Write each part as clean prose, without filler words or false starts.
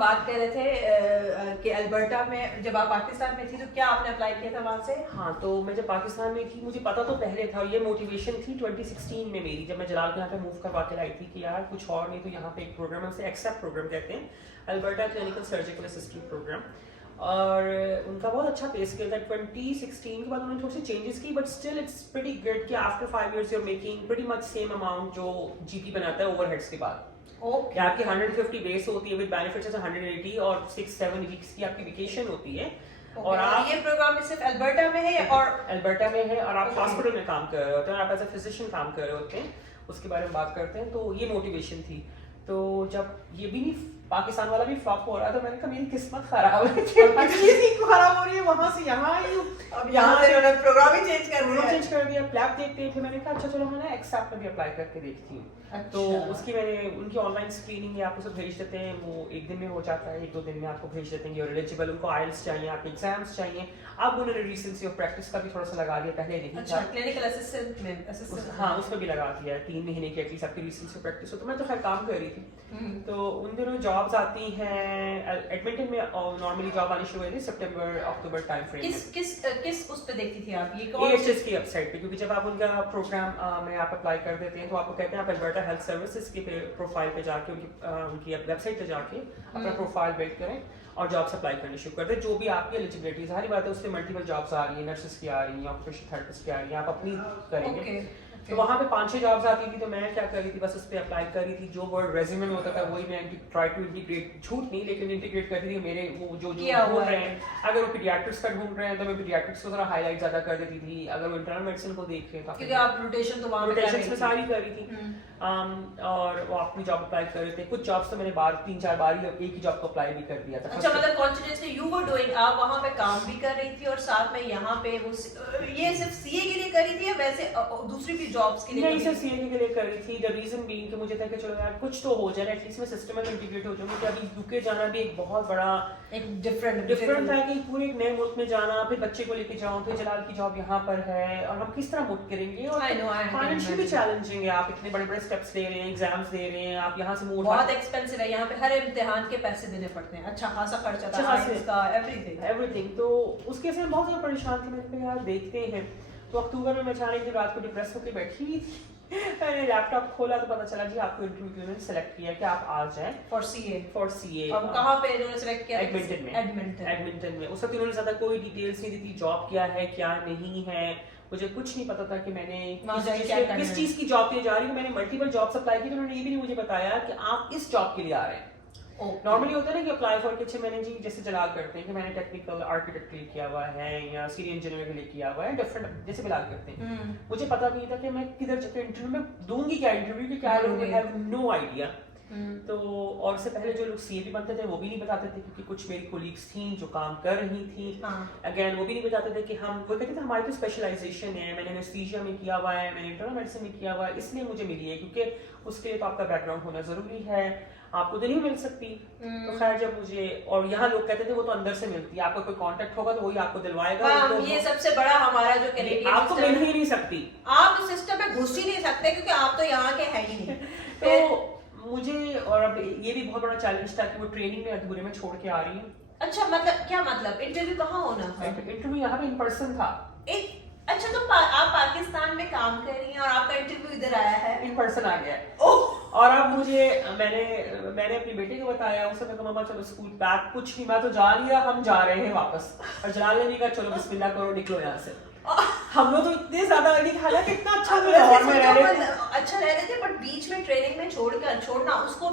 بات کر رہے تھے کہ البرٹا میں جب آپ پاکستان میں تھی تو کیا آپ نے اپلائی کیا تھا وہاں سے؟ ہاں تو میں جب پاکستان میں تھی مجھے پتا تو پہلے تھا, یہ موٹیویشن تھی 2016 میں میری, جب میں جلال کو یہاں پہ موو کروا کے لائی تھی کہ یار کچھ اور نہیں تو یہاں پہ ایک پروگرام ہے, اسے ایکسیپٹ پروگرام کہتے ہیں, Alberta clinical surgical assistant programme, اور ان کا بہت اچھا پے اسکیل تھا. 2016 کے بعد انہوں نے تھوڑی سی چینجز کی, but still it's pretty good کہ after 5 years you are making pretty much same amount جو جی پی بناتا ہے اوور ہیڈس کے بعد. آپ کی 150 بیس ہوتی ہے ود بینیفٹس 180 اور 6-7 ویکس کی آپ کی ویکیشن ہوتی ہے. اور آپ یہ پروگرام صرف البرٹا میں ہے اور البرٹا میں ہے, اور آپ ہاسپٹل میں کام کر رہے ہوتے ہیں, اور آپ ایز اے فزیشین کام کر رہے ہوتے ہیں, اس کے بارے میں بات کرتے ہیں. تو یہ موٹیویشن تھی. تو جب یہ بھی نہیں پاکستان والا بھی فلاپ ہو رہا ہے تو میں نے کہا میری قسمت خراب ہے, خراب ہو رئی ہے, وہاں سے یہاں آئی ہوں, اب یہاں سے انہوں نے پروگرام ہی چینج کر دیا. پلیپ دیکھتے تھے, میں نے کہا اچھا چلو میں نے ایکسیپٹ میں بھی اپلائی کر کے دیکھتی ہوں. تو اس کی میں نے ان کی آن لائن اسکریننگ ہے, آپ کو سب بھیج دیتے ہیں, وہ 1 دن میں ہو جاتا ہے, 1-2 دن میں آپ کو بھیج دیتے ہیں کہ ایلیجیبل. ان کو آئلس چاہیے, آپ کے ایگزامس چاہیے, اب انہوں نے ریسنسی آف پریکٹس کا بھی تھوڑا سا لگا دیا, پہلے نہیں تھا. کلینکل اسسٹنٹ میں ہاں اس میں بھی لگا دیا ہے 3 مہینے کی ایٹ لیسٹ آپ کی ریسنسی آف پریکٹس ہو. تو میں تو خیر کام کر رہی تھی. تو ان دنوں جابس آتی ہیں ایڈمنٹن میں, نارملی جاب آنی شروع ہوئی تھی سپٹمبر-اکتوبر ٹائم فریم. کس اس پہ دیکھتی تھی آپ؟ یہ AHS کی ویب سائٹ پہ, کیونکہ جب آپ ان کا پروگرام میں آپ اپلائی کر دیتے ہیں تو آپ کو کہتے ہیں آپ البرٹا ہیلتھ سروسز کے پروفائل پہ جا کے ان کی ویب سائٹ پہ جا کے اپنا پروفائل بلڈ کریں اور جابس اپلائی کرنے شروع کر دیں. جو بھی آپ کی ایلیجیبلٹی, ظاہری بات ہے اس پہ ملٹیپل جابس آ رہی ہیں, نرسز کی آ رہی ہیں, آکوپیشنل تھراپسٹ کی آ رہی ہیں, آپ اپنی کریں گے. تو وہاں پہ 5-6 جابس آتی تھی, تو میں کیا کر رہی تھی بس اس پہ اپلائی کر رہی تھی. جو ورڈ ریزیومے میں ہوتا تھا وہی میں ٹرائی ٹو انٹیگریٹ, جھوٹ نہیں لیکن انٹیگریٹ کرتی تھی. میرے وہ جو ڈھونڈ رہے ہیں, اگر وہ پیڈیاٹرکس کا ڈھونڈ رہے ہیں تو میں پیڈیاٹرکس کو ذرا ہائی لائٹ زیادہ کر دیتی تھی. اگر وہ انٹرنل میڈیسن کو دیکھ رہے ہیں کیونکہ آپ روٹیشن تو وہاں روٹیشن میں ساری کر رہی تھی, اور وہ اپنی جاب اپلائی کر رہے تھے. کچھ جابس تو میں نے 3-4 بار ہی ایک ہی جاب کو اپلائی بھی کر دیا تھا. اچھا, مطلب کانٹینیوسلی یو ور ڈوئنگ, آپ وہاں پہ کام بھی کر رہی تھی اور ساتھ میں یہاں پہ وہ یہ صرف سی اے کے لیے کر رہی تھی یا ویسے دوسری بھی جابس کے لیے؟ نہیں, صرف سی اے کے لیے کر رہی تھی. دا ریزن بینگ کہ مجھے تھا کہ چلو یار کچھ تو ہو جائے, ایٹ لیسٹ میں سسٹم میں انٹیگریٹ ہو جاؤں. کہ ابھی یو کے جانا بھی ایک بہت بڑا ایک ڈفرینٹ ہے کہ پورے ایک نئے ملک میں جانا, پھر بچے کو لے کے جاؤں, پھر جلال کی جاب یہاں پر ہے, اور ہم کس طرح موو کریں گے, اور فائنینشلی بھی چیلنجنگ ہے. آپ اتنے بڑے بڑے اسٹیپس لے رہے ہیں, ایگزامس دے رہے ہیں, آپ یہاں سے موو, بہت ایکسپینسو ہے یہاں پہ, ہر امتحان کے پیسے دینے پڑتے ہیں, اچھا خاصا خرچ آتا ہے اس کا, ایوریتھنگ. تو اس کے سے بہت زیادہ پریشان تھی. میں نے کہا یار دیکھتے ہیں. تو اکتوبر میں چاہ رہی تھی, رات کو ڈپریس ہو کے بیٹھی ہوئی تھی. میں نے لیپ ٹاپ کھولا تو پتا چلا جی آپ کو انٹرویو کے لیے سلیکٹ کیا کہ آپ آ جائیں فار سی اے. اب کہاں پہ انہوں نے سلیکٹ کیا؟ ایڈمنٹن میں. اس وقت انہوں نے زیادہ کوئی ڈیٹیلس نہیں دی تھی, جاب کیا ہے کیا نہیں ہے, مجھے کچھ نہیں پتا تھا کہ میں نے کس چیز کی جاب کے لیے جا رہی ہوں. میں نے ملٹیپل جابس اپلائی کی, انہوں نے یہ بھی نہیں مجھے بتایا کہ آپ اس جاب کے لیے آ رہے ہیں. نارملی ہوتا ہے نا کہ اپلائی فار کے میں نے جی جیسے جلال کرتے ہیں کہ میں نے ٹیکنیکل آرکیٹیکٹ کے لیے کیا ہوا ہے یا سیویل انجینئر کے لیے کیا ہوا ہے, ڈفرنٹ جیسے بلال کرتے ہیں. مجھے پتا بھی نہیں تھا کہ میں کدھر انٹرویو میں دوں گی, کیا انٹرویو کی کیا لوگ, ہیو نو آئیڈیا. تو اور اس سے پہلے جو لوگ سی اے بھی بنتے تھے وہ بھی نہیں بتاتے تھے, کیونکہ کچھ میری کولیگس تھیں جو کام کر رہی تھیں, اگین وہ بھی نہیں بتاتے تھے کہ ہم, وہ کہتے تھے ہماری تو اسپیشلائزیشن ہے, میں نے انیستھیشیا میں کیا ہوا ہے, میں نے انٹرنل میڈیسن میں کیا ہوا ہے, اس لیے مجھے ملی ہے, کیونکہ اس کے لیے تو آپ کا بیک گراؤنڈ ہونا ضروری ہے, آپ کو تو نہیں مل سکتی. تو خیر جب مجھے, اور یہاں لوگ کہتے تھے وہ تو اندر سے ملتی ہے, آپ کا کوئی کانٹیکٹ ہوگا تو وہی آپ کو دلوائے گا. یہ سب سے بڑا ہمارا جو کینیڈین آپ کو مل ہی نہیں سکتی, آپ اس سسٹم میں گھس ہی نہیں سکتے کیونکہ آپ تو یہاں کے ہیں ہی نہیں. تو مجھے, اور اب یہ بھی بہت بڑا چیلنج تھا کہ وہ ٹریننگ میں ادھورے میں چھوڑ کے آ رہی ہوں. اچھا, مطلب کیا مطلب انٹرویو کہاں ہونا تھا؟ انٹرویو یہاں پہ ان پرسن تھا. اچھا, تو آپ پاکستان میں کام کر رہی ہیں اور آپ کا انٹرویو ادھر آیا ہے, ان پرسن آ گیا ہے. اور اب مجھے, میں نے اپنی بیٹے کو بتایا, اس نے کہا ماما چلو اسکول بیگ کچھ نہیں, میں تو جا لیا, ہم جا رہے ہیں واپس. اور جلال نے بھی کہا چلو بسم اللہ کرو, نکلو یہاں سے. ہم لوگ تو اتنے زیادہ لگے, حالانکہ اتنا اچھا اچھا رہ رہے تھے, بٹ بیچ میں ٹریننگ میں چھوڑنا اس کو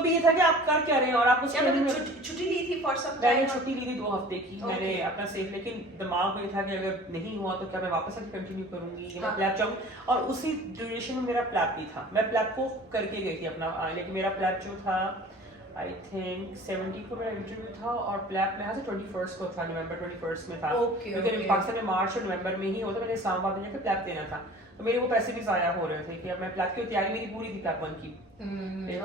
بھی یہ تھا کہ آپ کر کیا رہے ہیں, اور آپ چھٹی لی تھی فار سم ٹائم. میں نے چھٹی لی تھی 2 ہفتے کی, میں نے اپنا سیف, لیکن دماغ میں تھا کہ اگر نہیں ہوا تو کیا میں واپس آ کے کنٹینیو کروں گی, میں پلیپ جاؤں. اور اسی ڈیوریشن میں میرا پلیپ بھی تھا, میں پلیپ کو کر کے گئی تھی اپنا, لیکن میرا پلیپ جو تھا آئی تھنک 70 کو میرا انٹرویو تھا, اور پلیپ میرا 21 کو تھا, نومبر 21 میں تھا, کیونکہ پاکستان میں مارچ اور نومبر میں ہی ہوتا, میں نے اسلام آباد میں جا کے پلیپ دینا تھا. تو میرے وہ پیسے بھی ضائع ہو رہے تھے کہ اب میں پلیپ کی تیاری میری پوری تھی پلیپ 1 کی.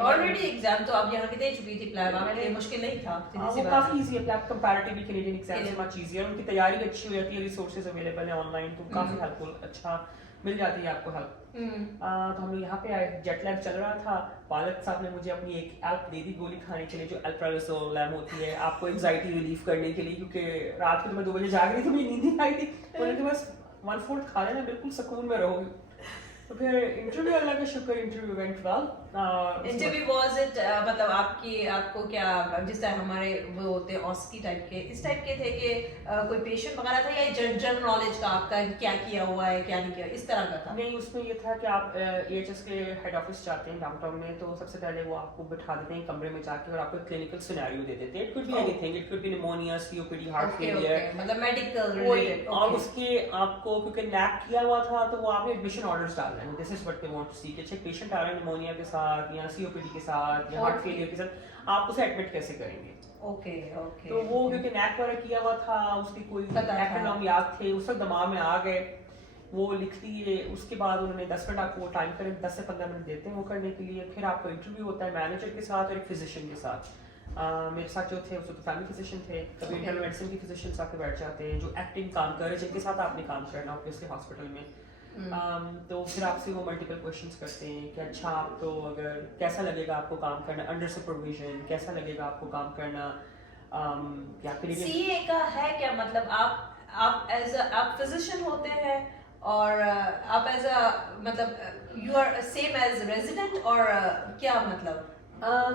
آلریڈی ایگزام تو آپ یہاں کی دے چکی تھی, پلیپ آپ کے لیے مشکل نہیں تھا, وہ کافی ایزی ہے پلیپ کمپیریٹیولی کینیڈین ایگزام سے مچ ایزی ہے, ان کی تیاری بھی اچھی ہو جاتی ہے, ریسورسز اویلیبل ہیں آن لائن, تو کافی ہیلپ فل, اچھا مل جاتی ہے آپ کو ہیلپ. तो हम लोग यहाँ पे आए, जेट लैग चल रहा था, पालक साहब ने मुझे अपनी एक एल्प दे दी गोली खाने के लिए, जो अल्प्राजोलैम होती है आपको एंजाइटी रिलीफ करने के लिए, क्योंकि रात को तो मैं 2 बजे जाग रही थी, मुझे नींद नहीं आई थी, उन्होंने कहा बस 1/4 खा लेना, बिल्कुल सुकून में रहोगे। तो फिर इंटरव्यू, अल्लाह का शुक्र, interview went well. Interview was it मतलब आपको क्या जिस तरह हमारे वो होते हैं ऑस्की टाइप के, इस टाइप के थे कि कोई पेशेंट वगैरह था, या जनरल नॉलेज का आपका क्या किया हुआ है क्या नहीं किया, इस तरह का था? नहीं, उसमें ये था कि आप EHS के हेड ऑफिस जाते हैं डाउनटाउन में, तो सबसे पहले वो आपको बिठा देते हैं कमरे में जाके और आपको क्लिनिकल सिनेरियो दे देते हैं। It could be anything, it could be pneumonia, COPD, heart failure, मतलब मेडिकल रिलेटेड। और उसके आपको क्योंकि लैब किया हुआ था तो वो आपने एडमिशन ऑर्डर्स डालना है, this is what they want to see, कि अच्छा पेशेंट आ रहा है निमोनिया के साथ या COPD के साथ या हार्ट फेलियर के साथ, आप उसे एडमिट कैसे करेंगे। Okay okay. तो वो क्योंकि नैक वगैरह किया हुआ था, उसकी कोई एक्रोनिम याद थे, उस वक्त दिमाग में आ गए, वो लिख दिए। उसके बाद उन्होंने 10 मिनट आपको टाइम करें, 10 से 15 मिनट देते हैं वो करने के लिए। फिर आपको इंटरव्यू होता है मैनेजर के साथ और एक फिजिशियन के साथ। मेरे साथ जो थे उसको तो फैमिली फिजिशियन थे, कभी इंटरनल मेडिसिन की फिजिशियंस आके बैठ जाते हैं जो एक्टिंग काम कर रहे हैं, जिनके साथ आपने काम करना ऑब्वियसली हॉस्पिटल में। तो फिर आपसे वो मल्टीपल क्वेश्चंस करते हैं कि अच्छा आप तो अगर कैसा लगेगा आपको काम करना अंडर सुपरविजन, कैसा लगेगा आपको काम करना, क्या CA का है क्या मतलब? आप एज आप फिजिशियन होते हैं और आप एज अ मतलब you are same as resident, और क्या मतलब?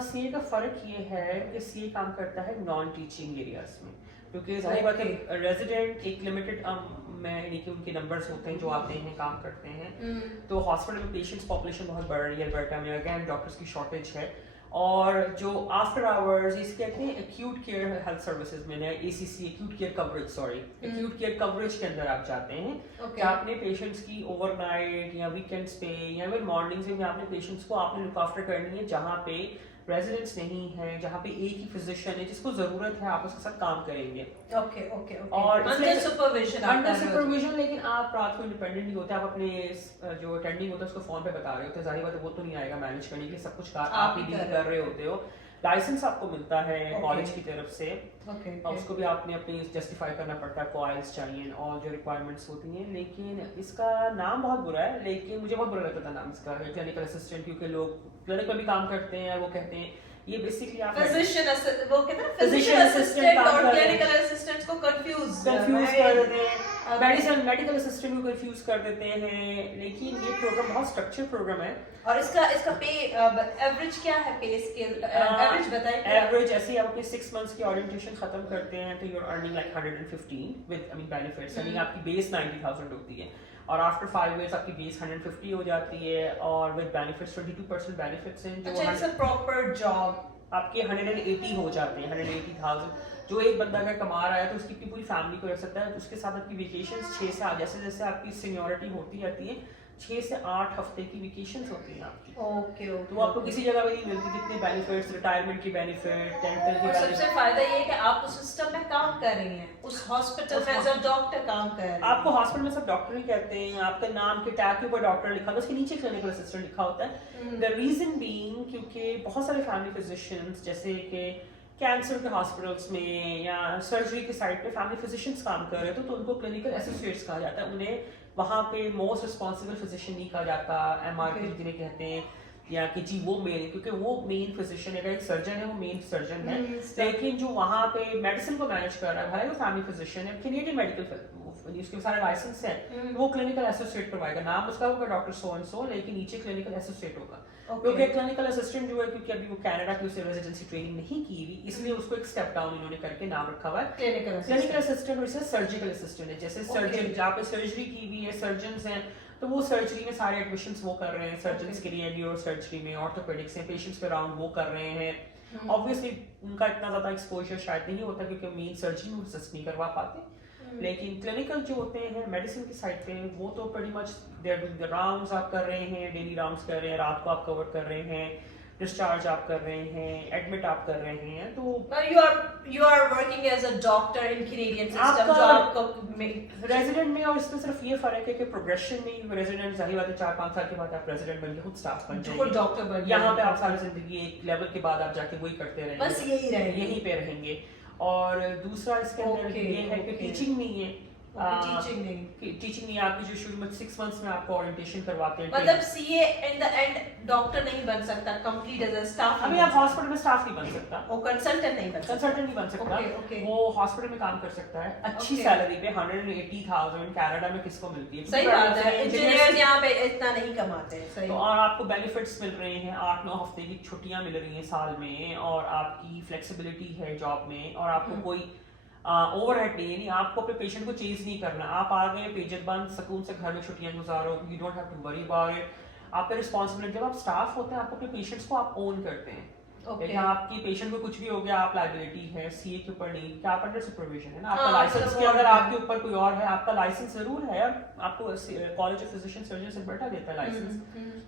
CA का फर्क ये है कि CA काम करता है नॉन टीचिंग एरियाज में, क्योंकि जाहिर बात है रेजिडेंट एक लिमिटेड में यानी कि उनके नंबर्स होते हैं जो आते हैं काम करते हैं। तो हॉस्पिटल में पेशेंट्स पॉपुलेशन बहुत बढ़ रही है अल्बर्टा में, अगेन डॉक्टर्स की शॉर्टेज है। और जो आफ्टर आवर्स इसे कहते हैं एक्यूट केयर हेल्थ सर्विसेज में, ACC acute care coverage, sorry acute care coverage के अंदर आप जाते हैं कि आपने पेशेंट्स की ओवरनाइट या वीकेंड्स पे या फिर मॉर्निंग्स में आपने पेशेंट्स को आपने लुक आफ्टर करनी है, जहाँ पे रेजिडेंट्स नहीं है, जहाँ पे एक ही फिजिशियन है जिसको जरूरत है, आप उसके साथ काम करेंगे। Okay okay okay. और अंडर सुपरविजन, लेकिन आप रात को इंडिपेंडेंट नहीं होते, आप अपने जो अटेंडिंग होता है उसको फोन पे बता रहे होते हैं, जाहिर बात है वो तो नहीं आएगा मैनेज करने के लिए, सब कुछ आप ही डील कर रहे होते हो। लाइसेंस आपको मिलता है कॉलेज की तरफ से, और उसको भी आपने अपनी जस्टिफाई करना पड़ता है, कॉइल्स चाहिए और जो रिक्वायरमेंट्स होती हैं। लेकिन इसका नाम बहुत बुरा है, लेकिन मुझे बहुत बुरा लगता था नाम इसका क्लिनिकल असिस्टेंट, क्योंकि लोग क्लिनिक में भी काम करते हैं और वो कहते हैं ये बेसिकली आप फिजिशियन वो कहते हैं फिजिशियन असिस्टेंट और क्लिनिकल असिस्टेंट्स को कंफ्यूज कर देते हैं, मेडिकल असिस्टेंट को कंफ्यूज कर देते हैं। लेकिन ये प्रोग्राम बहुत स्ट्रक्चर प्रोग्राम है। और इसका पे एवरेज क्या है, पे स्केल एवरेज बताइए। एवरेज ऐसे ही आप अपने 6 मंथ्स की ओरिएंटेशन खत्म करते हैं तो you are earning like 115 with benefits, यानी आपकी बेस 90,000 होती है और आफ्टर 5 इयर्स आपकी बेस 150 हो जाती है और विद बेनिफिट्स 22% बेनिफिट्स हैं जो अच्छा, इट्स अ प्रॉपर जॉब। आपके 180 हो जाते हैं, 180,000 जो एक बंदा अगर कमा रहा है तो उसकी पूरी फैमिली को रख सकता है। तो उसके साथ आपकी वेकेशंस 6 से 8 जैसे जैसे आपकी सीनियरिटी होती जाती है 6 से 8 हफ्ते की वेकेशंस होती हैं आपकी। Okay okay. तो आपको किसी जगह पे नहीं मिलती जितने बेनिफिट्स, रिटायरमेंट की बेनिफिट, डेंटल की बेनिफिट। सबसे फायदा ये है कि आप उस सिस्टम में काम कर रही हैं, उस हॉस्पिटल में एज अ डॉक्टर काम कर रही हैं। आपको हॉस्पिटल में सब डॉक्टर ही कहते हैं, आपका नाम के टैग के ऊपर डॉक्टर लिखा होता है, उसके नीचे क्लिनिकल असिस्टेंट लिखा होता है। द रीजन बीइंग क्योंकि बहुत सारे फैमिली फिजिशियंस जैसे कि कैंसर के हॉस्पिटल्स में या सर्जरी के साइड पे फैमिली फिजिशियंस काम कर रहे थे तो उनको क्लिनिकल एसोसिएट्स कहा जाता है। उन्हें वहाँ पे मोस्ट रिस्पॉन्सिबल फिजिशियन नहीं कहा जाता, MRP जिन्हें कहते हैं, या कि जी वो मेन, क्योंकि वो मेन फिजिशियन है, एक सर्जन है वो मेन सर्जन है, लेकिन जो वहाँ पे मेडिसिन को मैनेज कर रहा है भाई वो फैमिली फिजिशियन है। कैनेडियन मेडिकल उसके सारे लाइसेंस है, वो क्लिनिकल एसोसिएट करवाएगा, नाम उसका होगा डॉक्टर सो एंड सो, लेकिन नीचे क्लिनिकल एसोसिएट होगा। क्योंकि क्लिनिकल असिस्टेंट जो है, क्योंकि अभी वो कनाडा की उसे रेजिडेंसी ट्रेनिंग नहीं की हुई, इसलिए उसको एक स्टेप डाउन इन्होंने करके नाम रखा हुआ है क्लिनिकल असिस्टेंट। और इसे सर्जिकल असिस्टेंट है, जैसे सर्जन जहाँ पे सर्जरी की हुई है, सर्जन्स हैं तो वो सर्जरी में सारे एडमिशंस वो कर रहे हैं, सर्जन्स के लिए न्यूरो सर्जरी में, ऑर्थोपेडिक्स में पेशेंट्स पे राउंड वो कर रहे हैं। ऑब्वियसली उनका इतना ज्यादा एक्सपोजर शायद नहीं होता क्योंकि मेन सर्जरी में असिस्ट नहीं करवा पाते, लेकिन क्लिनिकल जो होते हैं मेडिसिन की साइड पे वो तो pretty much they are doing the rounds आप कर रहे हैं, डेली राउंड्स कर रहे हैं, रात को आप कवर कर रहे हैं, डिस्चार्ज आप कर रहे हैं, एडमिट आप कर रहे हैं। तो you are working as a doctor in Canadian system जो आपको रेजिडेंट में, और इसमें सिर्फ ये फर्क है कि प्रोग्रेशन में रेजिडेंट जाहिर बात है 4-5 साल के बाद आप रेजिडेंट बन के खुद स्टाफ बन जाएंगे, डॉक्टर बन जाएंगे। यहाँ पे आप सारी जिंदगी एक लेवल के बाद आप जाके वही करते रहेंगे, बस यही रहेंगे, यहीं पे रहेंगे। और दूसरा इसके अंदर ये है कि टीचिंग नहीं है, टीचिंग नहीं, टीचिंग नहीं, आपकी जो शुरू में 6 months में आपको ओरिएंटेशन करवाते हैं, मतलब CA in the end doctor नहीं बन सकता, कंप्लीट एज अ स्टाफ। अभी आप हॉस्पिटल में स्टाफ नहीं बन सकता, वो कंसल्टेंट नहीं बन सकता, कंसल्टेंट नहीं बन सकता, okay. वो हॉस्पिटल में काम कर सकता है अच्छी Okay. सैलरी पे 180,000 कनाडा में किसको मिलती है, सही बात है, इंजीनियर यहाँ पे इतना नहीं कमाते, सही। तो और आपको बेनिफिट्स मिल रहे हैं, 8-9 हफ्ते की छुट्टियां मिल रही हैं साल में, और आपकी फ्लेक्सिबिलिटी है जॉब में, और आपको कोई ओवरहेड नहीं है, नहीं आपको अपने पेशेंट को चेंज नहीं करना, आप आ गए पेजेस बंद सुकून से घर में छुट्टियां गुजारो, you don't have to worry about it. आप पे रिस्पांसिबिलिटी, जब आप स्टाफ होते हैं, आप अपने पेशेंट्स को आप ओन करते हैं, Okay. आपकी पेशेंट को कुछ भी हो गया, आप लायबिलिटी है सीए के ऊपर नहीं, क्या आप अंडर सुपरविजन है ना, आपका लाइसेंस के अगर आपके ऊपर कोई और है, आपका लाइसेंस जरूर है, आपको कॉलेज ऑफ फिजिशियन सर्जन से बेटा देता है लाइसेंस,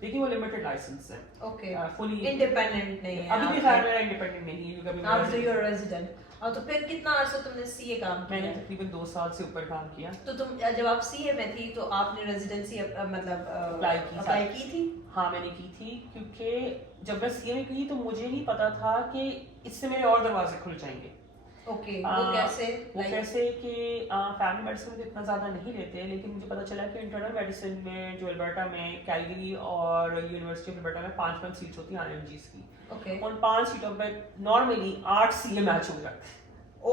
लेकिन वो लिमिटेड लाइसेंस है, ओके, फुली इंडिपेंडेंट नहीं है अभी भी खैर मेरा इंडिपेंडेंट नहीं है, क्योंकि आप तो यूर रेजिडेंट। और तो फिर कितना अर्सा तुमने सीए काम किया? मैंने तकरीबन 2 साल से ऊपर काम किया। तो तुम जब आप सीए में थी तो आपने रेजिडेंसी मतलब अप्लाई की थी? हाँ मैंने की थी, क्योंकि जब मैं सीए में की तो मुझे नहीं पता था कि इससे मेरे और दरवाजे खुल जाएंगे। ओके, वो कैसे? वो कैसे कि फैमिली मेडिसिन में इतना ज़्यादा नहीं लेते, लेकिन मुझे पता चला कि इंटरनल मेडिसिन में जो अल्बर्टा में, कैलगरी और यूनिवर्सिटी ऑफ अल्बर्टा में 5 सीट्स होती हैं आईएमजीज की। ओके, उन 5 सीटों पे नॉर्मली 8 सीए मैच हो जाते हैं।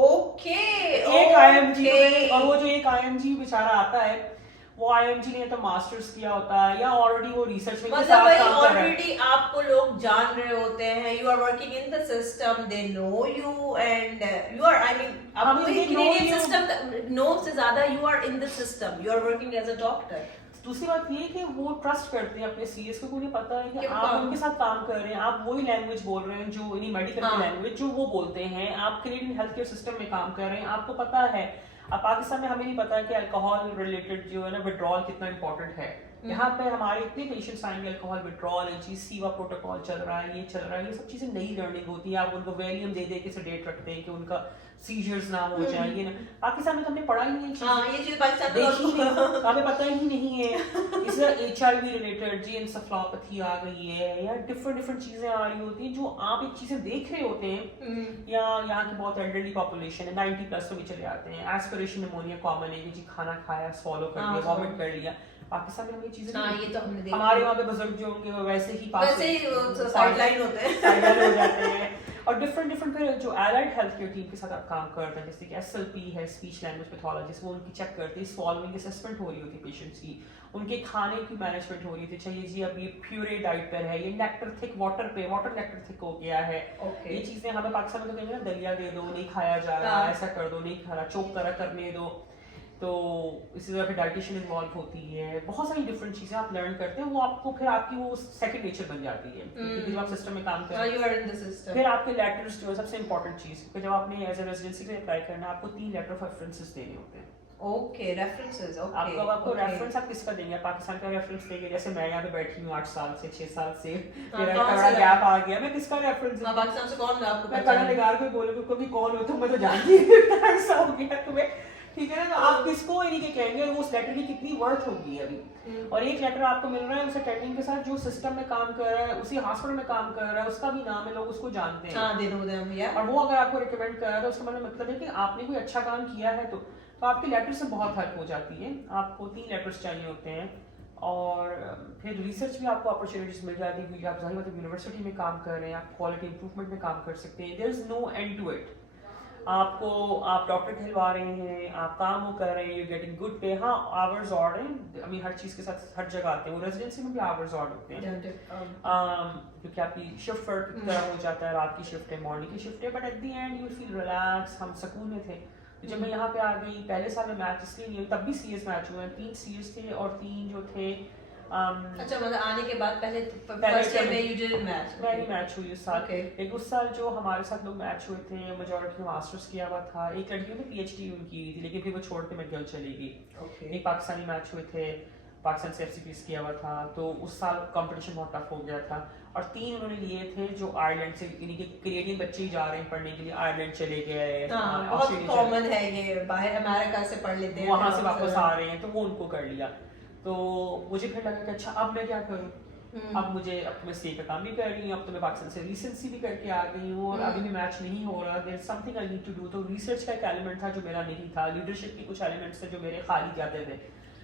ओके, एक आईएमजी, और वो जो एक आईएमजी बेचारा आता है, वो आईएमजी ने तो मास्टर्स किया होता है या ऑलरेडी वो रिसर्च में मतलब भाई ऑलरेडी आपको लोग जान रहे होते हैं, you are working in the system, they know you and you are, I mean आपको कैनेडियन सिस्टम नो से ज्यादा you are in the system, you are working as a doctor. दूसरी बात ये कि वो ट्रस्ट करते हैं अपने सीएस को, उन्हें पता है कि आप उनके साथ काम कर रहे हैं, आप वही लैंग्वेज बोल रहे हैं जो इन्हीं मेडिकल की लैंग्वेज जो वो बोलते हैं, आप कैनेडियन हेल्थ केयर सिस्टम में काम कर रहे हैं, आपको पता है। अब पाकिस्तान में हमें नहीं पता कि अल्कोहल रिलेटेड जो है ना विड्रॉल कितना इंपॉर्टेंट है। यहाँ पे हमारे इतने पेशेंट्स आएंगे, अल्कोहल विड्रॉल, सीवा प्रोटोकॉल चल रहा है, ये चल रहा है, ये सब चीजें नई लर्निंग होती है। आप उनको वैलियम दे दे के सेडेट रखते हैं कि उनका सीजर्स ना हो जाए, ये ना। पाकिस्तान में तो हमने पढ़ा ही नहीं है, ये चीज पाकिस्तान में देखी नहीं, हमें पता ही नहीं है। इस HIV रिलेटेड जी एन्सेफेलोपैथी आ गई है, या डिफरेंट चीजें आ रही होती हैं जो आप एक चीजें देख रहे होते हैं, या यहाँ की बहुत एल्डरली पॉपुलेशन है, 90+ तो भी चले आते हैं, एस्पिरेशन निमोनिया कॉमन है कि जी खाना खाया, स्वॉलो कर लिया, वॉमिट कर लिया। पाकिस्तान में हम ये चीजें ये तो हमने देखा, हमारे वहाँ पे बुजुर्ग जो होंगे वो वैसे ही साइडलाइन होते हैं, साइडलाइन हो जाते हैं। और डिफरेंट फिर जो एलाइड हेल्थ केयर टीम के साथ आप काम करते हैं, जैसे कि SLP है, स्पीच लैंग्वेज पैथोलॉजिस्ट, वो उनकी चेक करते हैं, स्वॉलोइंग असेसमेंट हो रही होती है पेशेंट्स की, उनके खाने की मैनेजमेंट हो रही थी, चाहिए जी अब ये प्यूरे डाइट पर है, ये nectar thick water nectar thick हो गया है, ये चीजें हमें पाकिस्तान में तो कहेंगे ना दलिया दे दो, नहीं खाया जा रहा, ऐसा कर दो, नहीं खा रहा, चोक करा करने दो। तो इसी तरह फिर डाइटिशियन इन्वॉल्व होती है, बहुत सारी डिफरेंट चीजें आप लर्न करते हैं, वो आपको फिर आपकी वो सेकंड नेचर बन जाती है, क्योंकि जब आप सिस्टम में काम करते हैं। फिर आपके लेटर्स जो है सबसे इंपॉर्टेंट चीज, क्योंकि जब आपने एज ए रेजिडेंसी के लिए अप्लाई करना है, आपको 3 लेटर ऑफ रेफरेंसेस देने होते हैं। Okay, references, okay. आपको रेफरेंस आप किसका देंगे? पाकिस्तान का रेफरेंस देंगे, जैसे मैं यहाँ पे बैठी हूँ 8 साल से 6 साल से, मेरा बड़ा गैप आ गया, मैं किसका रेफरेंस दूँ? पाकिस्तान से कौन आपको मैं कड़ा निगार को बोलूँगी कभी कौन हो तुम, मैं तो जानती हूँ ऐसा हो गया तुम्हें, ठीक है ना? तो आप किसको इन्हीं के कहेंगे, वो उस लेटर की कितनी वर्थ होगी अभी। और एक लेटर आपको मिल रहा है उस अटेंडिंग के साथ जो सिस्टम में काम कर रहा है, उसी हॉस्पिटल में काम कर रहा है, उसका भी नाम है, लोग उसको जानते हैं, और वो अगर आपको रिकमेंड कर रहा है तो उसका मतलब है कि आपने कोई अच्छा काम किया है, तो आपके लेटर से बहुत हेल्प हो जाती है। आपको 3 लेटर्स चाहिए होते हैं, और फिर रिसर्च भी आपको अपॉर्चुनिटीज मिल जाती है, क्योंकि आप जाहिर मतलब यूनिवर्सिटी में काम कर रहे हैं, आप क्वालिटी इंप्रूवमेंट में काम कर सकते हैं, there is no end to it. आप डॉक्टर कहलवा रहे हैं, आप काम वो कर रहे हैं, यू गेटिंग गुड पे। हाँ आवर्स ऑड हैं, अभी हर चीज़ के साथ हर जगह आते हैं, वो रेजिडेंसी में भी आवर्स ऑड होते हैं, क्योंकि आपकी शिफ्ट वर्क की तरह हो जाता है, रात की शिफ्ट है, मॉर्निंग की शिफ्ट है, but at the end you feel relax. हम सुकून में थे। तो जब मैं यहाँ पे आ गई, पहले साल में मैच इसलिए नहीं हुई, तब भी सीरियस मैच हुए हैं, 3 सीरियस थे और 3 जो थे अच्छा, मतलब आने के बाद पहले फर्स्ट ईयर में यू डिड मैच? मैं मैच हुई उस साल। एक उस साल जो हमारे साथ लोग मैच हुए थे, मेजॉरिटी मास्टर्स किया हुआ था, एक लड़की ने PhD उनकी थी, लेकिन फिर वो छोड़ के मैकगिल चली गई। एक पाकिस्तानी मैच हुए थे, पाकिस्तान से FCPs किया हुआ था, तो उस साल कंपटीशन बहुत टफ हो गया था। और 3 उन्होंने लिए थे जो आयरलैंड से, यानी कि कैनेडियन बच्चे ही जा रहे हैं पढ़ने के लिए, आयरलैंड चले गए, बहुत कॉमन है ये, बाहर अमेरिका से पढ़ लेते हैं, वहाँ से वापस आ रहे हैं, तो वो उनको कर लिया। तो मुझे फिर लगा कि अच्छा अब मैं क्या करूँ, اب مجھے اب میں اسٹے کا کام بھی کر رہی ہوں, اب تو میں پاکستان سے ریسنسی بھی کر کے آ گئی ہوں, اور ابھی بھی میچ نہیں ہو رہا. There something I need to do. تو ریسرچ کا ایک ایلیمنٹ تھا جو میرا نہیں تھا, لیڈرشپ کے کچھ ایلیمنٹس تھے جو میرے خالی جاتے تھے.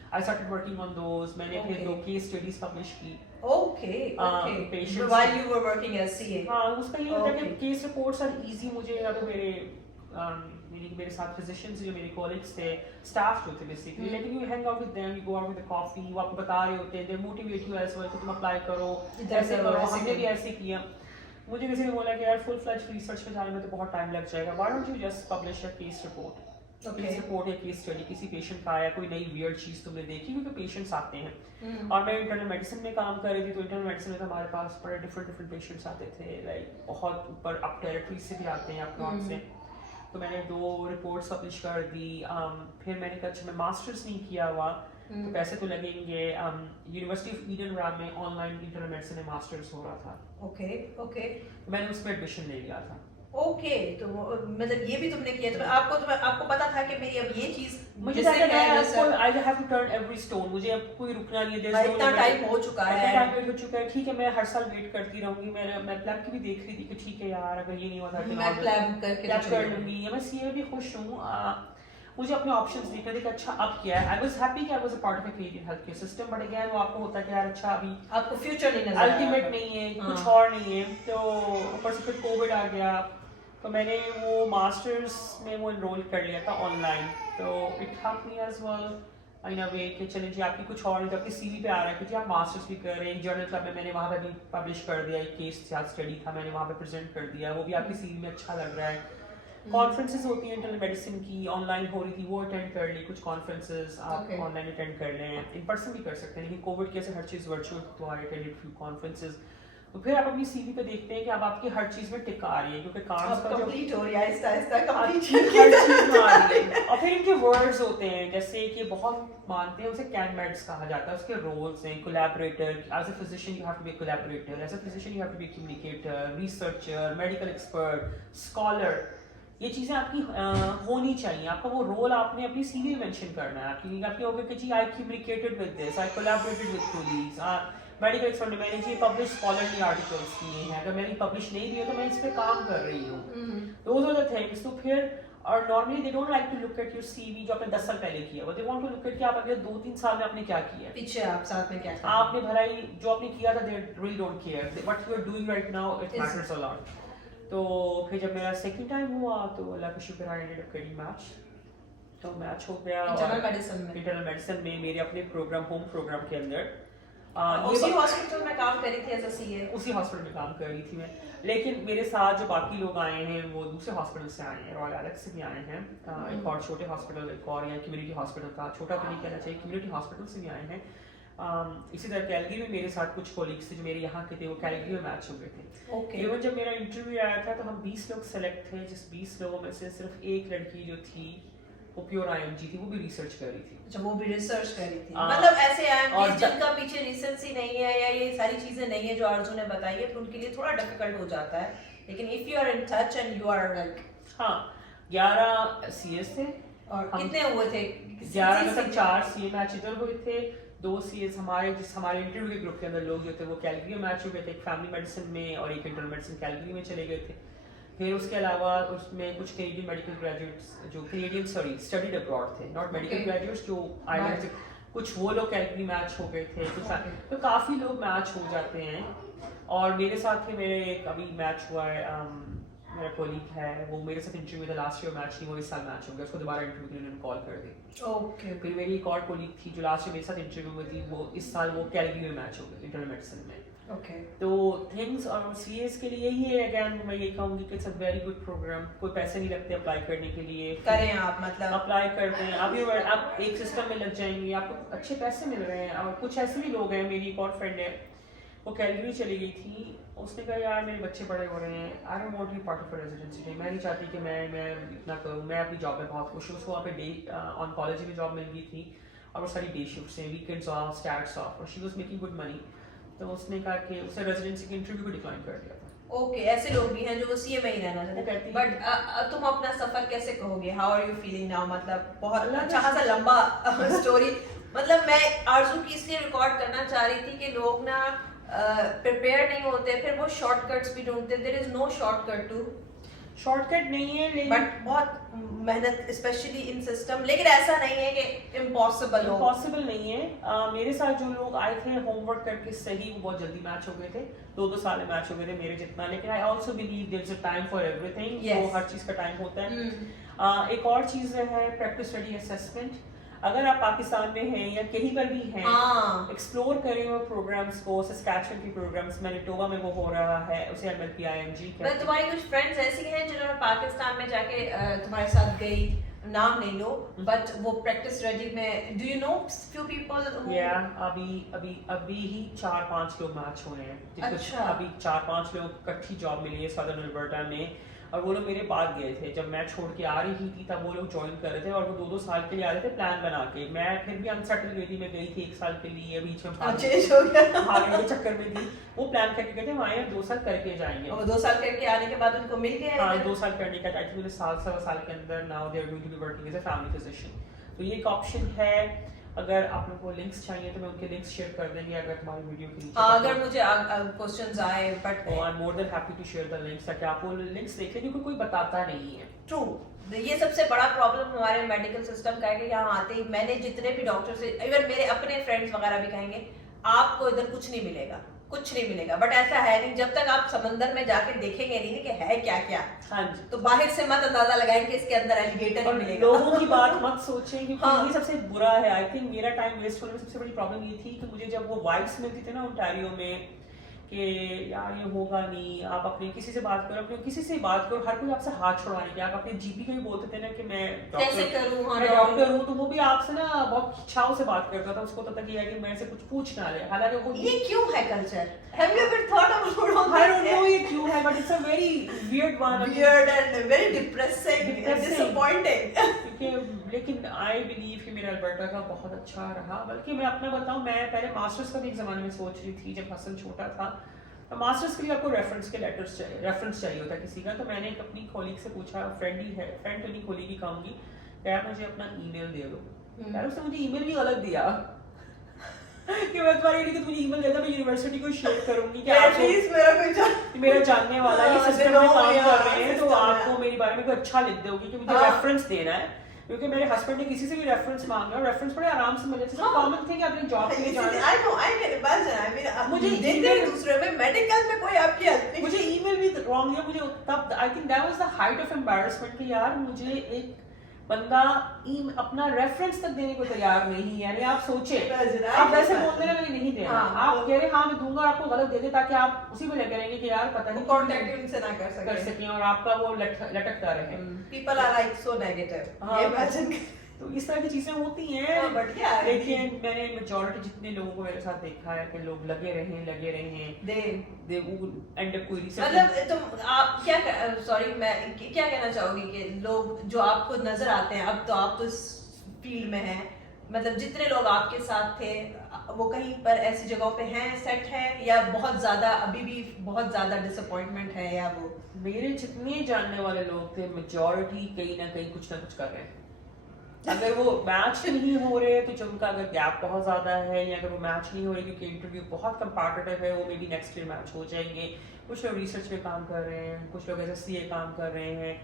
I started working on those. میں نے پھر 2 case studies publish کی. Okay. Patients. While you were working as CA. ہاں, اس کا یہ ہوتا ہے کہ case reports are easy. مجھے اب میرے ساتھ physicians جو میرے colleagues تھے, staff جو تھے basically, لیکن you hang out with them, you go out with a coffee, وہ آپ کو بتا رہے ہوتے ہیں, they motivate you as well کہ تم apply کرو, ایسے کرو. ہم نے بھی ایسے کیا. مجھے کسی نے بولا کہ یار full fledged research میں جانے میں تو بہت ٹائم لگ جائے گا, why don't you just publish a case report. Case report یا کیس اسٹڈی, کسی پیشنٹ کا آیا, کوئی نئی ویئرڈ چیز تم نے دیکھی, کیونکہ پیشنٹس آتے ہیں. اور میں انٹرنل میڈیسن میں کام کر رہی تھی, تو انٹرنل میڈیسن میں تو ہمارے پاس بڑے ڈفرینٹ پیشنٹس آتے تھے, لائک بہت اوپر اپ ٹیریٹری سے بھی آتے ہیں, اپ نارتھ سے. تو میں نے 2 رپورٹس پبلش کر دی. پھر میں نے کہا اچھا میں ماسٹرس نہیں کیا ہوا تو پیسے تو لگیں گے. یونیورسٹی آف ایڈنبرا میں آن لائن انٹرنل میڈیسن میں ماسٹرس ہو رہا تھا. اوکے. میں نے اس میں ایڈمیشن لے لیا تھا. اوکے, تو مطلب یہ بھی تم نے کیا, تو آپ کو پتا تھا کہ میری اب یہ چیز مجھے اب کوئی رکنا نہیں ہے, اتنا ٹائم ہو چکا ہے. ٹھیک ہے میں ہر سال ویٹ کرتی رہوں گی. میں پلیب کی بھی دیکھ رہی تھی کہ ٹھیک ہے یار اگر یہ نہیں ہوتا میں پلیب کر لوں گی. میں سی اے بھی خوش ہوں. مجھے اپنے آپشنس دیکھنے تھے کہ اچھا اب کیا ہے. آئی واز ہیپی کہ I was a part of a Canadian health care system, but again وہ آپ کو ہوتا ہے کہ یار اچھا ابھی آپ کو فیوچر نہیں نظر, الٹیمیٹ نہیں ہے, کچھ اور نہیں ہے. تو اوپر سے پھر کووڈ آ گیا, تو میں نے وہ ماسٹرس میں وہ انرول کر لیا تھا آن لائن. تو it help me as well in a way کہ چلیں جی آپ کی کچھ اور نہیں, تو آپ کی سی وی پہ آ رہا ہے کہ جی آپ ماسٹرس بھی کر رہے ہیں. ایک جرنل کلب میں نے وہاں پہ بھی پبلش کر دیا, ایک کیس اسٹڈی تھا, میں نے وہاں پہ پریزنٹ کر دیا, وہ بھی آپ کی سی وی میں اچھا لگ رہا ہے. کانفرنسز ہوتی ہیں انٹرنل میڈیسن کی, آن لائن ہو رہی تھی, وہ اٹینڈ کر لی. کچھ کانفرنسز آپ آن لائن اٹینڈ کر لیں, ان پرسن بھی کر سکتے ہیں, لیکن کووڈ کی وجہ سے ہر چیز ورچوئل, تو آئی اٹینڈڈ فیو کانفرنسز. تو پھر آپ اپنی سی وی پہ دیکھتے ہیں کہ اب آپ کی ہر چیز میں ٹک آ رہی ہے, کیونکہ کام کمپلیٹ ہو رہی ہے آہستہ ہر چیز میں آ رہی ہے. اور پھر ان کے ورڈز ہوتے ہیں, جیسے کہ بہت مانتے ہیں اسے کین میڈس کہا جاتا ہے, اس کے رولس ہیں. Collaborator, as a physician you have to be a collaborator, as a physician you have to be a communicator, researcher, medical expert, scholar. یہ چیزیں آپ کی ہونی چاہیے. آپ کا وہ رول آپ نے اپنی سی وی میں مینشن کرنا ہے. آپ کی ہوگا کہ جی I communicated with this, I collaborated with colleagues. Medical expert میں نے جی پبلش اسکالرلی آرٹیکلس کیے ہیں, اگر میں نے پبلش نہیں کیے تو میں اس پہ کام کر رہی ہوں. Those are the things. تو پھر اور normally they don't like to look at your C V جو آپ نے 10 سال پہلے کیا, they want to look at کہ آپ اگلے 2-3 سال میں آپ نے کیا کیا ہے, پیچھے آپ ساتھ میں کیا آپ نے بھلائی جو آپ نے کیا تھا, they really don't care what you are doing right now, it matters a lot. تو پھر جب میرا سیکنڈ ٹائم ہوا تو اللہ کا شکر آئی اینڈڈ اپ گیٹنگ میچ. تو میچ ہو گیا انٹرنل میڈیسن میں میرے اپنے پروگرام, ہوم پروگرام کے اندر. اسی ہاسپٹل میں کام کری تھی ایز اے سی اے, اسی ہاسپٹل میں کام کر رہی تھی میں. لیکن میرے ساتھ جو باقی لوگ آئے ہیں وہ دوسرے ہاسپٹل سے آئے ہیں, رائل ایلیکس سے بھی آئے ہیں, ایک اور چھوٹے ہاسپٹل, ایک اور یہاں کمیونٹی ہاسپٹل کا, چھوٹا تو نہیں کہنا چاہیے, کمیونٹی ہاسپٹل سے بھی آئے ہیں. اسی طرح کیلگری میں میرے ساتھ کچھ کولیگس تھے جو میرے یہاں کے تھے, وہ کیلگری میں میچ ہو گئے تھے. ایون جب میرا انٹرویو آیا تھا تو ہم 20 لوگ سلیکٹ تھے, جس 20 لوگوں میں سے صرف ایک لڑکی جو تھی وہ پیور آئی ایم جی تھی, وہ بھی ریسرچ کر رہی تھی. اچھا, وہ بھی ریسرچ کر رہی تھی. مطلب ایسے آئی ایم جی جن کا پیچھے ریسرچ ہی نہیں ہے یا یہ ساری چیزیں نہیں ہے جو آرزو نے بتائی ہے, تو ان کے لیے تھوڑا ڈیفیکلٹ ہو جاتا ہے. لیکن if you are in touch and you are like, ہاں 11 سی ایس تھے. اور کتنے ہوئے تھے 11 میں سے 4 سی اے میچ ادھر ہوئے تھے, 2 سی ایس ہمارے انٹرویو کے گروپ کے اندر لوگ جو تھے وہ کیلگری میں میچ ہو گئے تھے, ایک فیملی میڈیسن میں اور ایک انٹرنل میڈیسن کیلگری میں چلے گئے تھے. پھر اس کے علاوہ اس میں کچھ کینیڈین میڈیکل گریجویٹس جو اسٹڈیڈ ابراڈ تھے, ناٹ میڈیکل گریجویٹس, جو آئرلینڈ سے کچھ وہ لوگ کیلگری میچ ہو گئے تھے. تو کافی لوگ میچ ہو جاتے ہیں. اور میرے ساتھ ہی میرے ایک ابھی میچ ہوا ہے, میرا کولیگ ہے, وہ میرے ساتھ انٹرویو میں تھا لاسٹ ایئر, میچ نہیں, وہ اس سال میچ ہو گیا, اس کو دوبارہ انٹرویو کے لیے انہوں نے کال کر دی. پھر میری ایک اور کولیگ تھی جو لاسٹ ایئر میرے ساتھ انٹرویو میں تھی, وہ اس سال وہ کیلگری میں میچ ہو گئی انٹرنل میڈیسن میں. تو تھنگس اور سی ایس کے لیے یہی ہے, اگین میں یہ کہوں گی کہ it's a very good programme. کوئی پیسے نہیں لگتے اپلائی کرنے کے لیے, کریں آپ, مطلب اپلائی کرتے ہیں آپ ایک سسٹم میں لگ جائیں گے, آپ کو اچھے پیسے مل رہے ہیں. اور کچھ ایسے بھی لوگ ہیں, میری ایک اور فرینڈ ہے, وہ کیلگری چلی گئی تھی, اس نے کہا یار میرے بچے بڑے ہو رہے ہیں, I don't want to be part of residency, میں نہیں چاہتی کہ میں اتنا کروں, میں اپنی جاب میں بہت خوش ہوں. اس کو وہاں پہ ڈے آنکالوجی میں جاب مل گئی تھی, اور وہ ساری ڈے شفٹس ہیں, ویکینڈس آف, اسٹارٹس آف, اور she was making good money. تو اس نے کہا کہ اسے ریزیڈنسی کے انٹرویو کو ڈکلائن کر دیا تھا. اوکے, ایسے لوگ بھی ہیں جو وہ سی اے میں ہی رہنا چاہتے ہیں. بٹ تم اپنا سفر کیسے کہو گے, how are you feeling now? مطلب بہت اچھا خاصا لمبا اسٹوری. مطلب میں آرزو کی اس لیے ریکارڈ کرنا چاہ رہی تھی کہ لوگ نا प्रिपेयर नहीं होते, फिर वो शॉर्टकट्स भी ढूंढते, there is no shortcut to, shortcut नहीं है लेकिन बट बहुत मेहनत स्पेशली इन सिस्टम, लेकिन ऐसा नहीं है कि इम्पॉसिबल हो। पॉसिबल नहीं है। मेरे साथ जो लोग आए थे होमवर्क करके सही, वो बहुत जल्दी मैच हो गए थे, 2-2 साल में मैच हो गए थे मेरे जितना। लेकिन I also believe there is a time for everything, वो हर चीज का टाइम होता है। एक और चीज है प्रैक्टिस स्टडी असेसमेंट। अगर आप पाकिस्तान में हैं या कहीं पर भी हैं, एक्सप्लोर करें वो प्रोग्राम्स को, सस्कैचुअन के प्रोग्राम्स, मैनिटोबा में वो हो रहा है, उसे MLPIMG कहते हैं। तुम्हारी कुछ फ्रेंड्स ऐसी हैं जिन्होंने पाकिस्तान में जाके तुम्हारे साथ गई, नाम नहीं लो, बट वो प्रैक्टिस स्टडी में, do you know few people? अभी ही 4-5 लोग मैच हुए हैं। अच्छा। अभी 4-5 लोग इकट्ठी जॉब मिली है सदर्न अल्बर्टा में, और वो लोग मेरे बाद गए थे। जब मैं छोड़ के आ रही थी तब वो लोग ज्वाइन कर रहे थे, और वो 2-2 साल के लिए आ रहे थे प्लान बना के। मैं फिर भी अनसेटल गई थी, मैं गई थी 1 साल के लिए, बीच में भागने के चक्कर में थी। वो प्लान करके गए थे वहाँ 2 साल करके जाएंगे, और 2 साल करके आने के बाद उनको मिल गया। हाँ, 2 साल करने का, आई थिंक साल सवा साल के अंदर now they are going to be working as a family physician. तो ये एक ऑप्शन है। अगर आप लोगों को लिंक्स चाहिए तो मैं उनके लिंक्स शेयर कर देंगे अगर तुम्हारी वीडियो के नीचे। अगर मुझे क्वेश्चंस आए, but I am more than happy to share the links, ताकि आप वो लिंक्स देखें, क्योंकि कोई बताता नहीं है। ट्रू, ये सबसे बड़ा प्रॉब्लम हमारे मेडिकल सिस्टम का है कि यहाँ आते ही मैंने जितने भी डॉक्टर से, इवन मेरे अपने फ्रेंड्स वगैरह भी कहेंगे आपको इधर कुछ नहीं मिलेगा, कुछ नहीं मिलेगा। बट ऐसा है नहीं, जब तक आप समंदर में जाके देखेंगे नहीं कि है क्या क्या, हाँ जी, तो बाहर से मत अंदाजा लगाएंगे कि इसके अंदर एलिगेटर ही मिलेगा। लोगों की बात मत सोचें, क्योंकि हाँ। ये सबसे बुरा है। आई थिंक मेरा टाइम वेस्ट होने में सबसे बड़ी प्रॉब्लम ये थी कि मुझे जब वो वाइब्स मिलती थी ना ओंटारियो में कि यार ये होगा नहीं, आप अपने किसी से बात करो, अपने किसी से बात करो, हर कोई आपसे हाथ छुड़वाने के, आप अपने जीपी को भी बोलते थे ना कि मैं डॉक्टर हूँ, तो वो भी आपसे ना बहुत इच्छाओं से बात करता था। उसको तब तक ये है कि मैं से कुछ पूछ ना ले, हालांकि वो ये क्यों है culture? Have you ever thought about I don't know ये क्यों है, but it's a very weird one, weird and very depressing, disappointing. लेकिन आई बिलीव कि मेरा अल्बर्टा का बहुत अच्छा रहा। बल्कि मैं अपना बताऊं, मैं पहले मास्टर्स का भी एक ज़माने में सोच रही थी जब हसन छोटा था। तो मास्टर्स के लिए आपको रेफरेंस चाहिए होता है किसी का। तो मैंने एक अपनी कोलीग से पूछा, फ्रेंड ही है, फ्रेंड तो नहीं कोलीग ही कहूँगी, यार मुझे अपना ईमेल दे दो। यार उसने मुझे ईमेल भी गलत दिया कि मैं तुम्हारी कि मुझे ईमेल देता, मैं यूनिवर्सिटी को शेयर करूंगी कि आपको मेरा जानने वाला ये सिस्टम में काम कर रहे हैं, तो आपको मेरे बारे में कोई अच्छा लिख दोगे कि मुझे रेफरेंस देना है। क्योंकि मेरे हस्बैंड ने किसी से भी रेफरेंस मांगा, रेफरेंस बड़े आराम से मिले थे। कॉमन थिंग है अपनी जॉब के लिए जाना। I know, I can imagine, I mean मुझे देते हैं दूसरे में, मेडिकल में कोई आपकी हेल्प नहीं। मुझे ईमेल भी रॉन्ग है। मुझे तब I think that was the height of embarrassment कि यार मुझे एक बंदा अपना रेफरेंस तक देने को तैयार नहीं है। यानी आप सोचे, आप वैसे बोल रहे हैं मैंने नहीं देना, आप कह रहे हाँ मैं दूंगा और आपको गलत दे दे, ताकि आप उसी में लगे रहेंगे कि यार पता नहीं कांटेक्ट उनसे ना कर सकें और आपका वो लटकता रहे। People are like so negative, ये इमेजिन। तो इस तरह की चीजें होती हैं। लेकिन मैंने मेजॉरिटी जितने लोगों को मेरे साथ देखा है कि लोग लगे रहे दे एंड कोई रिसर्च। मतलब तुम आप क्या, सॉरी मैं क्या कहना चाहूंगी कि लोग जो आपको नजर आते हैं, अब तो आप तो इस फील्ड में हैं, मतलब जितने लोग आपके साथ थे वो कहीं पर ऐसी जगहों पे हैं, सेट है, या बहुत ज्यादा अभी भी बहुत ज्यादा डिसअपॉइंटमेंट है? या वो मेरे जितने जानने वाले लोग थे मेजॉरिटी कहीं ना कहीं कुछ ना कुछ कर रहे हैं। अगर वो मैच नहीं हो रहे तो जो उनका अगर गैप बहुत ज़्यादा है, या अगर वो मैच नहीं हो रहे क्योंकि इंटरव्यू बहुत कंपैटिटिव है, वो may be next year match हो जाएंगे। कुछ लोग रिसर्च में काम कर रहे हैं, कुछ लोग एज CA काम कर रहे हैं,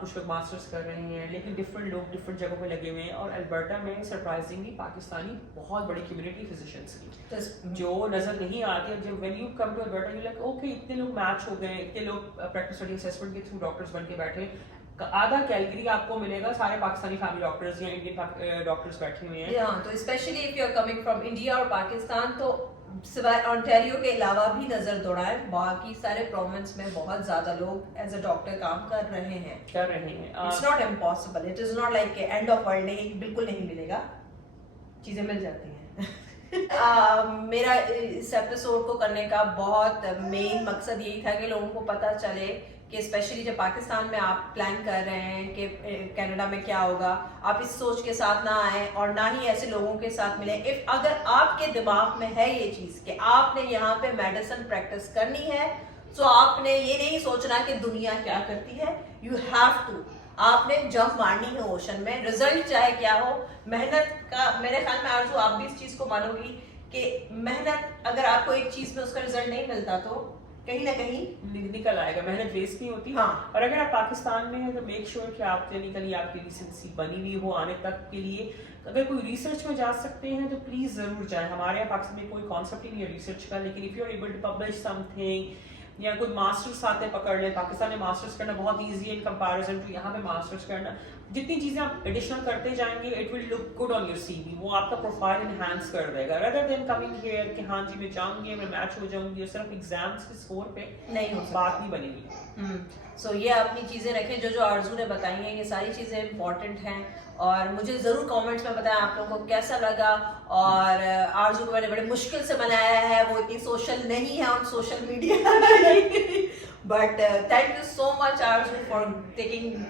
कुछ लोग मास्टर्स कर रहे हैं, लेकिन डिफरेंट लोग डिफरेंट जगहों पे लगे हुए हैं। और अल्बर्टा में सरप्राइजिंगली पाकिस्तानी बहुत बड़ी कम्युनिटी फिजिशियंस की जो नज़र नहीं आती। और जब when you come to Alberta you like okay, इतने लोग मैच हो गए, इतने लोग प्रैक्टिस स्टडी असेसमेंट के थ्रू डॉक्टर्स बन के बैठे। आधा कैलगरी आपको मिलेगा सारे पाकिस्तानी फैमिली डॉक्टर्स या इंडियन डॉक्टर्स बैठे हुए हैं। तो specially if you are coming from India और पाकिस्तान, तो सिवाय ऑन्टेरियो के अलावा भी नजर दौड़ाएं, बाकी सारे प्रोविंस में बहुत ज्यादा लोग एज अ डॉक्टर काम कर रहे हैं। It's not impossible, it is not like end of world, नहीं बिल्कुल नहीं मिलेगा, चीजें मिल जाती हैं। मेरा इस एपिसोड को करने का बहुत मेन मकसद यही था कि लोगों को पता चले कि स्पेशली जब पाकिस्तान में आप प्लान कर रहे हैं कि कनाडा में क्या होगा, आप इस सोच के साथ ना आए और ना ही ऐसे लोगों के साथ मिले। इफ अगर आपके दिमाग में है ये चीज कि आपने यहाँ पे मेडिसिन प्रैक्टिस करनी है, तो आपने ये नहीं सोचना कि दुनिया क्या करती है, यू हैव टू, आपने जंप मारनी है ओशन में, रिजल्ट चाहे क्या हो, मेहनत का। मेरे ख्याल में आरजू आप भी इस चीज को मानोगी کہ محنت اگر آپ کو ایک چیز میں اس کا رزلٹ نہیں ملتا تو کہیں نہ کہیں نکل آئے گا, محنت ویسٹ نہیں ہوتی. ہاں. اور اگر آپ پاکستان میں ہیں تو میک شیور کہ آپ کلینکلی آپ کی ریسنسی بنی ہوئی ہو آنے تک کے لیے. اگر کوئی ریسرچ میں جا سکتے ہیں تو پلیز ضرور جائیں. ہمارے یہاں پاکستان میں کوئی کانسیپٹ ہی نہیں ہے ریسرچ کا, لیکن if you are able to publish something یا کوئی ماسٹرس آتے ہیں پکڑ لیں. پاکستان میں ماسٹرس کرنا بہت ایزی ہے ان کمپیریزن ٹو یہاں پہ ماسٹرس کرنا. جتنی چیزیں آپ ایڈیشنل کرتے جائیں گے it will look good on your C V, وہ آپ کا پروفائل انہینس کر دے گا, ردر دین کمنگ ہیئر کہ ہاں جی میں جاؤں گی میں میچ ہو جاؤں گی, اور صرف ایگزامس کے اسکور پہ نہیں ہو بات نہیں بنے گی. سو یہ اپنی چیزیں رکھیں جو آرزو نے بتائی ہیں, یہ ساری چیزیں امپورٹنٹ ہیں. اور مجھے ضرور کامنٹس میں بتائیں آپ لوگوں کو کیسا لگا. اور آرزو کو میں نے بڑے مشکل سے بنایا ہے, وہ اتنی سوشل نہیں ہے on social media, but thank you so much Arzoo for taking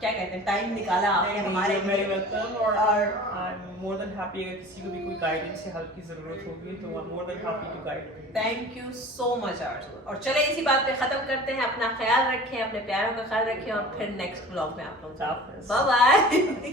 کیا کہتے ہیں ٹائم نکالا آپ نے ہمارے لیے. اور آئی ایم مور دین ہیپی اگر کسی کو بھی کوئی گائیڈنس یا ہیلپ کی ضرورت ہوگی تو I am more than happy to guide. Thank you so much Arzoo. اور چلے اسی بات پہ ختم کرتے ہیں. اپنا خیال رکھیں, اپنے پیاروں کا خیال رکھیں, اور پھر نیکسٹ بلاگ میں آپ لوگ. Bye bye.